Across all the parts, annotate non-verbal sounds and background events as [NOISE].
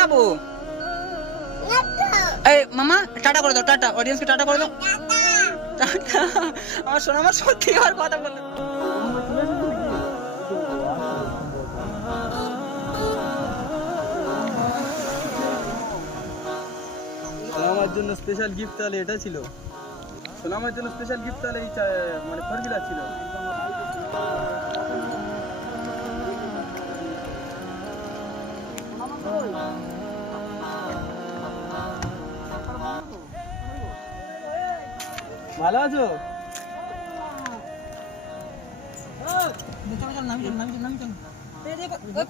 যাব? এই মামা টাটা করে দাও টাটা। অডিয়েন্সকে টাটা করে দাও। টাটা। আমার শোনো আমার সত্যি আর কথা বলল সোনামার জন্য স্পেশাল গিফট তাহলে এটা ছিল? সোনামার জন্য স্পেশাল গিফট তাহলে এই মানে ফোর ছিল?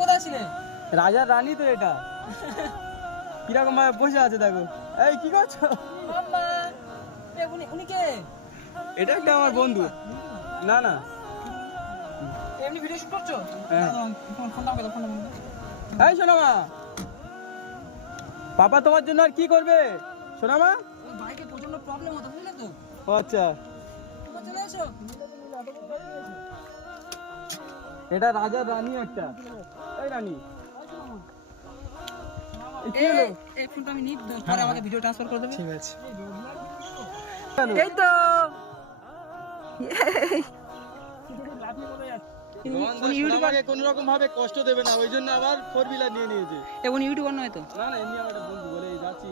কোথায় ছিলে রাজার রানী তো এটা। কীরকম ভাবে বসে আছে দেখো। এই কি করছ? এটা একটা আমার বন্ধু। না না। এমনি ভিডিও শুট করছ? হ্যাঁ। ফোনটা ফোনটা এই সোনামা পাপা তোমার জন্য আর কি করবে? সোনামা? ওই বাইকে প্রচণ্ড প্রবলেম হতো বুঝলে তো? ও আচ্ছা। চলে এসো? এটা রাজার রানী একটা। এই রানী। এই ফোনটা আমি নিই পরে আমাকে ভিডিও ট্রান্সফার করে দেবে। ঠিক আছে। এই তো। উনি ইউটিউবার কোন রকম ভাবে কষ্ট দেবে না ওই জন্য আবার ফোর হুইলার নিয়ে নিয়েছে। এ উনি ইউটিউবার নয় তো? না না এমনি আমার বন্ধু বলে যাচ্ছি।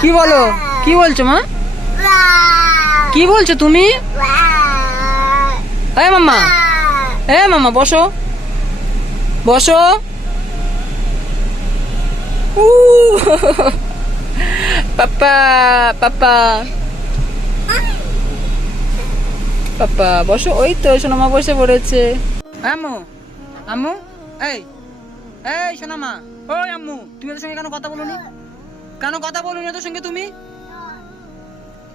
কি বলো? কি বলছো মা? কি বলছো তুমি? এই মাম্মা। এ মাম্মা বসো। বসো। উ [LAUGHS] পাপা পাপা বসো। ওই তো, সোনামা বসে পড়েছে। এই এই সোনামা, ওই আম্মু, তুমি সঙ্গে কেন কথা কেন কথা সঙ্গে তুমি?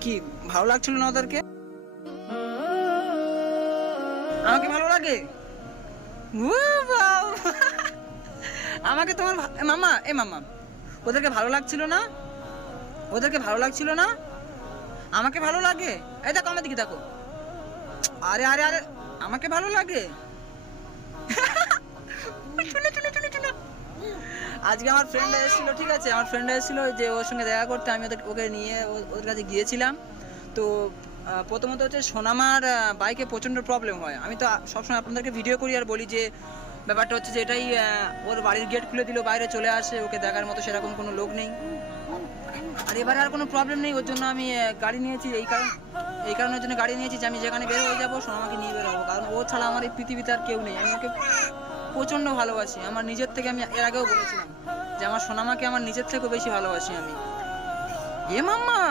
কি, ভালো লাগছিল না ওদেরকে? আমাকে ভালো লাগে? আমাকে তোমার মামা, এ মামা, ওদেরকে ভালো লাগছিল না? ওদেরকে ভালো লাগছিল না? আমাকে ভালো লাগে? এই দেখো আমার দিকে দেখো। আরে আরে আরে, আমাকে ভালো লাগে। আজকে আমার ফ্রেন্ড এসেছিল, ঠিক আছে? আমার ফ্রেন্ড এসেছিল যে ওর সঙ্গে দেখা করতে, আমি ওকে নিয়ে ওদের কাছে গিয়েছিলাম। তো প্রথমত হচ্ছে সোনামার বাইকে প্রচণ্ড প্রবলেম হয়। আমি তো সবসময় আপনাদেরকে ভিডিও করি আর বলি যে, ব্যাপারটা হচ্ছে যে এটাই ওর বাড়ির গেট খুলে দিল, বাইরে চলে আসে, ওকে দেখার মতো সেরকম কোনো লোক নেই। আর, এবারে আর কোনো প্রবলেম নেই, ওর জন্য আমি গাড়ি নিয়েছি, এই কারণ এই কারণের জন্য গাড়ি নিয়েছি যে আমি যেখানে বের হয়ে যাব সোনামাকে নিয়ে বের হব। কারণ ও ছাড়া আমার এই পৃথিবীতে আর কেউ নেই। আমি ওকে প্রচণ্ড ভালোবাসি। আমার নিজের থেকে আমি এর আগেও বলেছিলাম যে আমার সোনামাকে আমার নিজের থেকেও বেশি ভালোবাসি আমি। এ মাম্মা!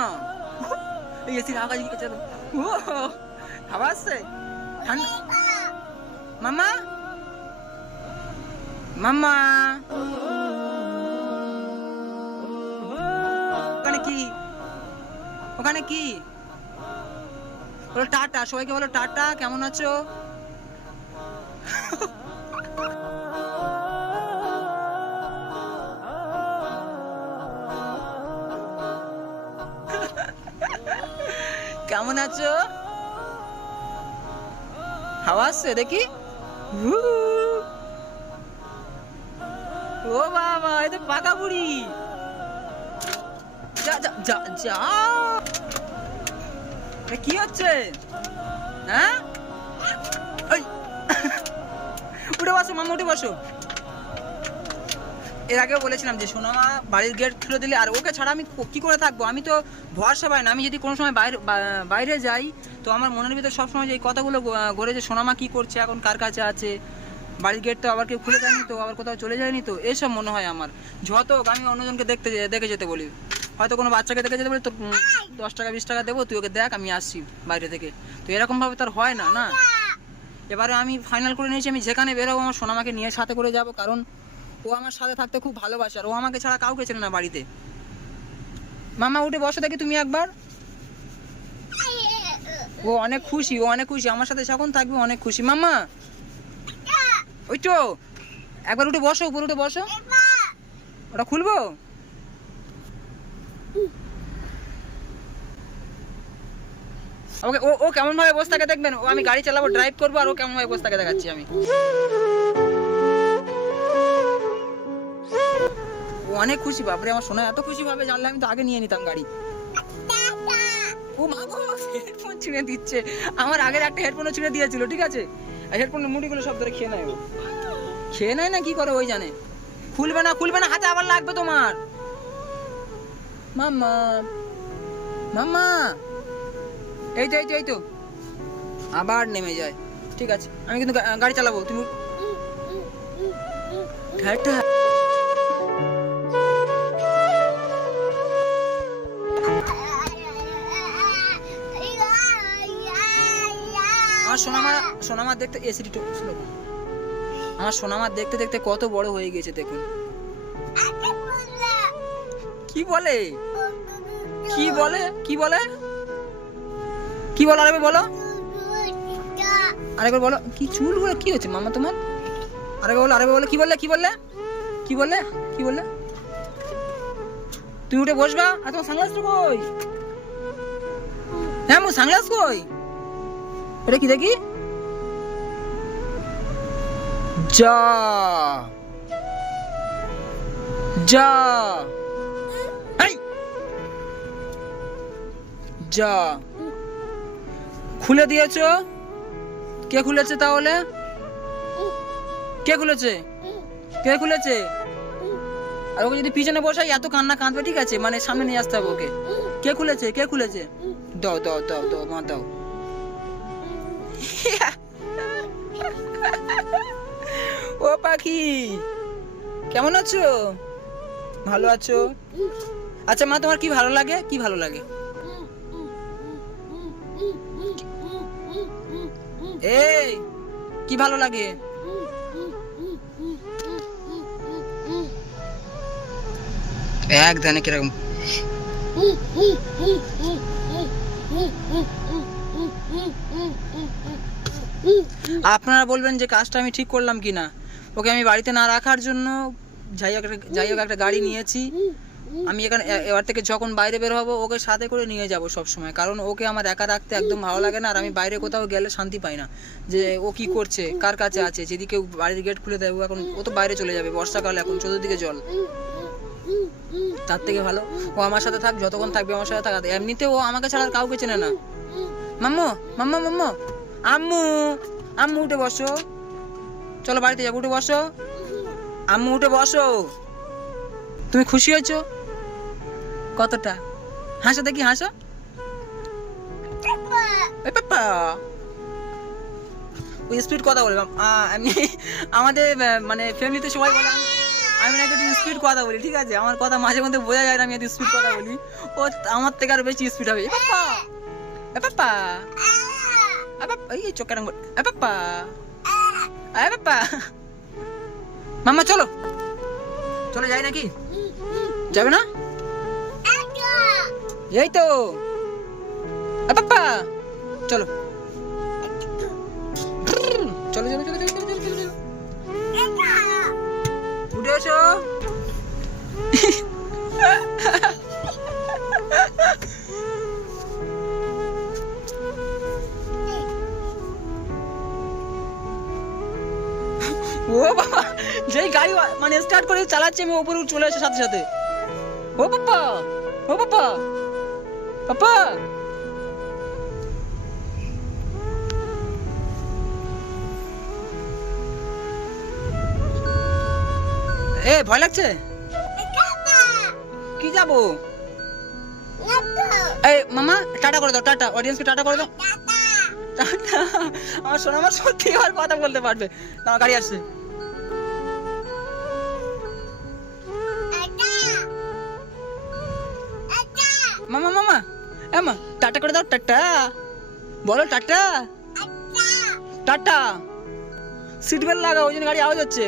এই আওয়াজ ও হাওয়া আসছে মাম্মা! মাম্মা! ওখানে কি? ওখানে কি? বলো টাটা, সবাইকে বলো টাটা, কেমন আছো? কেমন আছো? হাওয়া আসছে দেখি। ও বাবা, এ তো পাকা বুড়ি যা যা যা। কি হচ্ছে হ্যাঁ। উঠে বসো মামা উঠে বসো এর আগেও বলেছিলাম যে সোনামা বাড়ির গেট খুলে দিলে আর ওকে ছাড়া আমি কি করে থাকব? আমি তো ভরসা পাই না। আমি যদি কোনো সময় বাইরে বাইরে যাই, তো আমার মনের ভিতরে সবসময় যে এই কথাগুলো ঘরে যে সোনামা কি করছে, এখন কার কাছে আছে? বাড়ির গেট তো আবার কেউ খুলে যায়নি তো, আবার কোথাও চলে যায়নি তো? এসব মনে হয় আমার। যত আমি অন্যজনকে দেখতে দেখে যেতে বলি। হয়তো কোনো বাচ্চাকে দেখে যেতে বলি, তোর দশ টাকা, বিশ টাকা দেবো, তুই ওকে দেখ, আমি আসছি বাইরে থেকে। তো এরকমভাবে তার হয় না না? এবারে আমি ফাইনাল করে নিয়েছি, আমি যেখানে বেরোবো, আমার সোনামাকে নিয়ে সাথে করে যাব, কারণ ও আমার সাথে থাকতে খুব ভালোবাসে, আর ও আমাকে ছাড়া কাউকে চেনে না বাড়িতে। মামা, উঠে বসে দেখি তুমি একবার। ও অনেক খুশি, ও অনেক খুশি, আমার সাথে যখন থাকবে অনেক খুশি। মামা ওই তো একবার উঠে বসো, উপরে উঠে বসো। ওটা খুলবো? ওকে, ও ও কেমন ভাবে দেখবেন? ও আমি গাড়ি চালাবো ড্রাইভ করব, আর ও কেমন ভাবে দেখাচ্ছি আমি। অনেক খুশি, বাপরে, আমার সোনা এত খুশি ভাবে জানলে আমি তো আগে নিয়ে নিতাম গাড়ি। ও মা গো হেডফোন ছিঁড়ে দিচ্ছে। আমার আগের একটা হেডফোনও ছিঁড়ে দিয়েছিল, ঠিক আছে? হেডফোনের মুড়িগুলো সব ধরে খেয়ে নেয় ও। খেয়ে নেয় না, কি করে, ওই জানে। খুলবে না খুলবে না, হাতে আবার লাগবে তোমার। মাম্মা। মাম্মা। এই তো এই তো এই তো। আবার নেমে যায়। ঠিক আছে, আমি কিন্তু গাড়ি চালাবো, তুমি টাটা আমার সোনামা সোনামা দেখতে একটু slow আমার সোনামা দেখতে দেখতে কত বড় হয়ে গেছে দেখুন। কি বলে? কি বলে? কি বলে? কি বলো আরেকবার বলো। আরেকবার বলো। কি চুল বলে কি হচ্ছে মামা তোমার? আরেকবার বলো আরেকবার বলো। কি বললে? কি বললে? কি বললে? কি বললে? তুমি উঠে বসবা। আর তোমার সানগ্লাস কই? হ্যাঁ মু সানগ্লাস কই? এটা কি দেখি? যা। যা। যা। খুলে দিয়েছ? কে খুলেছে তাহলে? কে খুলেছে? কে খুলেছে? আর ওকে যদি পিছনে বসাই, এত কান্না কাঁদবে, ঠিক আছে? মানে সামনে নিয়ে আসতে হবে ওকে। কে খুলেছে? কে খুলেছে? দাও দাও দাও দাও, মা, দাও। ও পাখি, কেমন আছো? ভালো আছো? আচ্ছা মা, তোমার কি ভালো লাগে? কি ভালো লাগে? এই, কি ভালো লাগে? এক ধানে কীরকম? আপনারা বলবেন যে কাজটা আমি ঠিক করলাম কি না ওকে আমি বাড়িতে না রাখার জন্য যাই হোক একটা- যাই হোক একটা গাড়ি নিয়েছি। আমি এখানে এবার থেকে যখন বাইরে বের হব, ওকে সাথে করে নিয়ে যাব সব সময় কারণ ওকে আমার একা রাখতে একদম ভালো লাগে না, আর আমি বাইরে কোথাও গেলে শান্তি পাই না। যে ও কি করছে, কার কাছে আছে, যদি কেউ বাড়ির গেট খুলে দেয়, ও এখন, ও তো বাইরে চলে যাবে, বর্ষাকাল এখন, চতুর্দিকে জল। তার থেকে ভালো। ও আমার সাথে থাক, যতক্ষণ থাকবে আমার সাথে থাকা এমনিতে ও আমাকে ছাড়া আর কাউকে চেনে না। মাম্মু, মাম্মা, মাম্মু। আম্মু আম্মু, উঠে বসো। চলো বাড়িতে যাব, উঠে বসো। আম্মু, উঠে বসো। তুমি খুশি হয়েছো? কতটা? হাসো দেখি হাসো। এই পাপ্পা ওই স্পিড কথা বলে আমি আমাদের মানে ফ্যামিলিতে সবাই বলে আমি- নাকি একটু স্পিড কথা বলি ঠিক আছে? আমার কথা মাঝে মধ্যে বোঝা যায় না আমি এত স্পিড কথা বলি। ও আমার থেকে আরও বেশি স্পিড হবে। পাপ্পা এ পাপ্পা এ পাপ্পা এই চোখের রঙ এ পাপ্পা এ পাপ্পা মাম্মা চলো। চলে যাই নাকি? যাবে না? এই তো চলো। চলো চলো চলো চলো উঠে এসো। ও বাবা, যেই গাড়ি মানে স্টার্ট করে চালাচ্ছে, আমি ওপরে চলে আসে সাথে সাথে। ও বাপ্পা ও বাপ্পা। পাপা এ ভয় লাগছে? কি যাব? এই মামা টাটা করে দাও টাটা। অডিয়েন্সকে টাটা করে দাও। টাটা। আমার শোনা আমার সত্যি আর কথা বলতে পারবে। আমার গাড়ি আসছে। মামা মামা। এমা টাটা করে দাও টাটা। বলো টাটা। টাটা। সিট বেল্ট লাগা ওই জন্য গাড়ি আওয়াজ হচ্ছে।